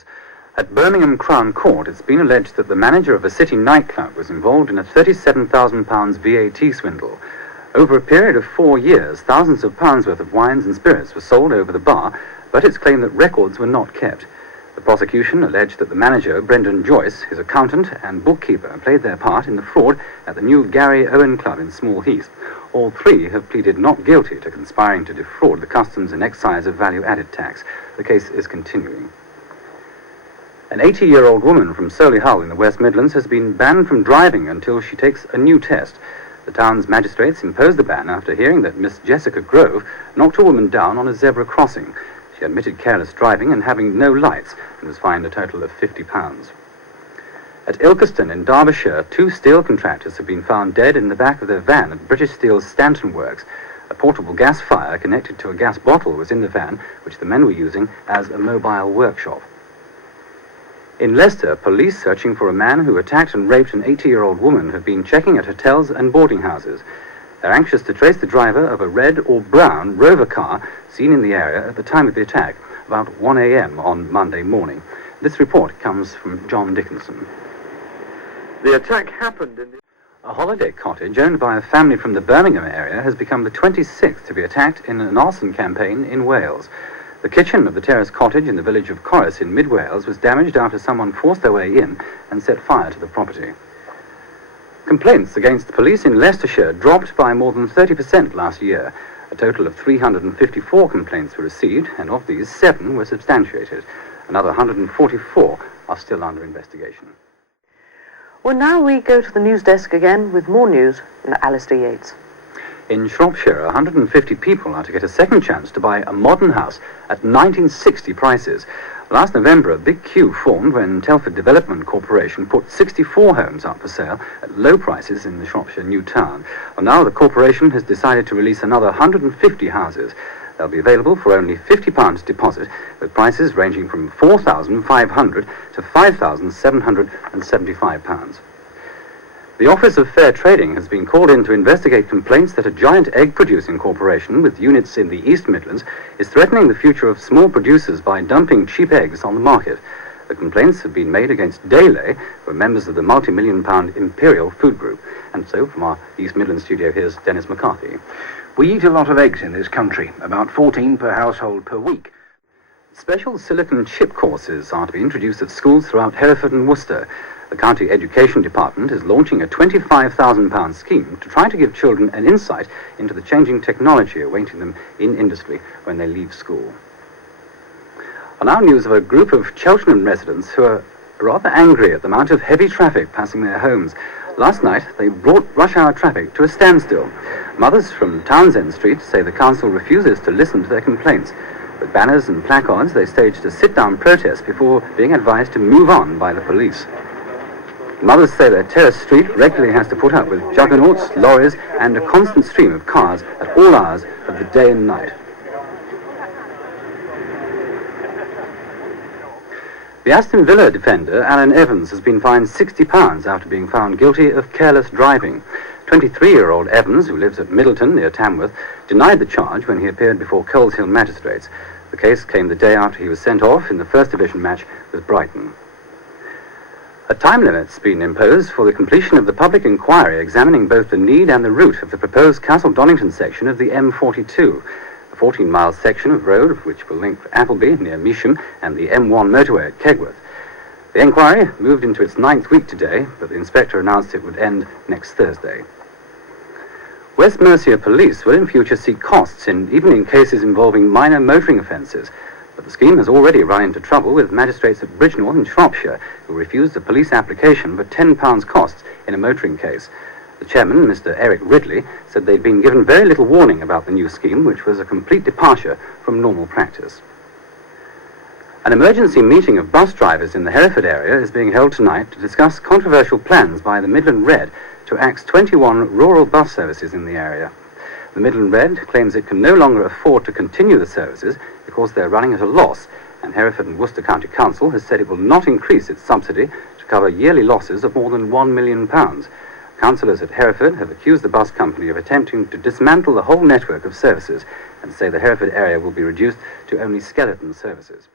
news. At Birmingham Crown Court, it's been alleged that the manager of a city nightclub was involved in a £37,000 VAT swindle. Over a period of 4 years, thousands of pounds worth of wines and spirits were sold over the bar, but it's claimed that records were not kept. The prosecution alleged that the manager, Brendan Joyce, his accountant and bookkeeper played their part in the fraud at the new Gary Owen Club in Small Heath. All three have pleaded not guilty to conspiring to defraud the customs and excise of value-added tax. The case is continuing. An 80-year-old woman from Solihull in the West Midlands has been banned from driving until she takes a new test. The town's magistrates imposed the ban after hearing that Miss Jessica Grove knocked a woman down on a zebra crossing. She admitted careless driving and having no lights and was fined a total of £50. At Ilkeston in Derbyshire, 2 steel contractors have been found dead in the back of their van at British Steel's Stanton Works. A portable gas fire connected to a gas bottle was in the van, which the men were using as a mobile workshop. In Leicester, police searching for a man who attacked and raped an 80-year-old woman have been checking at hotels and boarding houses. They're anxious to trace the driver of a red or brown Rover car seen in the area at the time of the attack, about 1 a.m. on Monday morning. This report comes from John Dickinson. The attack happened in A holiday cottage owned by a family from the Birmingham area has become the 26th to be attacked in an arson campaign in Wales. The kitchen of the terrace cottage in the village of Corris in mid-Wales was damaged after someone forced their way in and set fire to the property. Complaints against the police in Leicestershire dropped by more than 30% last year. A total of 354 complaints were received, and of these, 7 were substantiated. Another 144 are still under investigation. Well, now we go to the news desk again with more news from Alistair Yates. In Shropshire, 150 people are to get a second chance to buy a modern house at 1960 prices. Last November, a big queue formed when Telford Development Corporation put 64 homes up for sale at low prices in the Shropshire New Town. Well, now the corporation has decided to release another 150 houses. They'll be available for only £50 deposit, with prices ranging from £4,500 to £5,775. The Office of Fair Trading has been called in to investigate complaints that a giant egg-producing corporation with units in the East Midlands is threatening the future of small producers by dumping cheap eggs on the market. The complaints have been made against Dayley, who are members of the multi-million-pound Imperial Food Group. And so, from our East Midlands studio, here's Dennis McCarthy. We eat a lot of eggs in this country, about 14 per household per week. Special silicon chip courses are to be introduced at schools throughout Hereford and Worcester. The County Education Department is launching a £25,000 scheme to try to give children an insight into the changing technology awaiting them in industry when they leave school. And now news of a group of Cheltenham residents who are rather angry at the amount of heavy traffic passing their homes. Last night, they brought rush hour traffic to a standstill. Mothers from Townsend Street say the council refuses to listen to their complaints. With banners and placards, they staged a sit-down protest before being advised to move on by the police. Mothers say that Terrace Street regularly has to put up with juggernauts, lorries, and a constant stream of cars at all hours of the day and night. The Aston Villa defender, Alan Evans, has been fined £60 after being found guilty of careless driving. 23-year-old Evans, who lives at Middleton near Tamworth, denied the charge when he appeared before Coleshill magistrates. The case came the day after he was sent off in the First Division match with Brighton. A time limit's been imposed for the completion of the public inquiry examining both the need and the route of the proposed Castle Donington section of the M42, a 14-mile section of road which will link Appleby near Measham and the M1 motorway at Kegworth. The inquiry moved into its 9th week today, but the inspector announced it would end next Thursday. West Mercia Police will in future seek costs even in cases involving minor motoring offences. But the scheme has already run into trouble with magistrates at Bridgenorth in Shropshire who refused a police application for £10 costs in a motoring case. The chairman, Mr. Eric Ridley, said they'd been given very little warning about the new scheme, which was a complete departure from normal practice. An emergency meeting of bus drivers in the Hereford area is being held tonight to discuss controversial plans by the Midland Red to axe 21 rural bus services in the area. The Midland Red claims it can no longer afford to continue the services because they're running at a loss, and Hereford and Worcester County Council has said it will not increase its subsidy to cover yearly losses of more than £1 million. Councillors at Hereford have accused the bus company of attempting to dismantle the whole network of services and say the Hereford area will be reduced to only skeleton services.